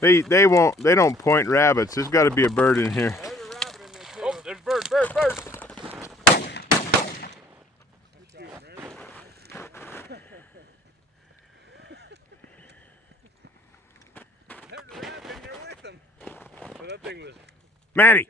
They won't. They don't point rabbits. There's got to be a bird in here. There's a rabbit in there too. Oh, there's bird. There's a rabbit in there with him. So that thing was Maddie.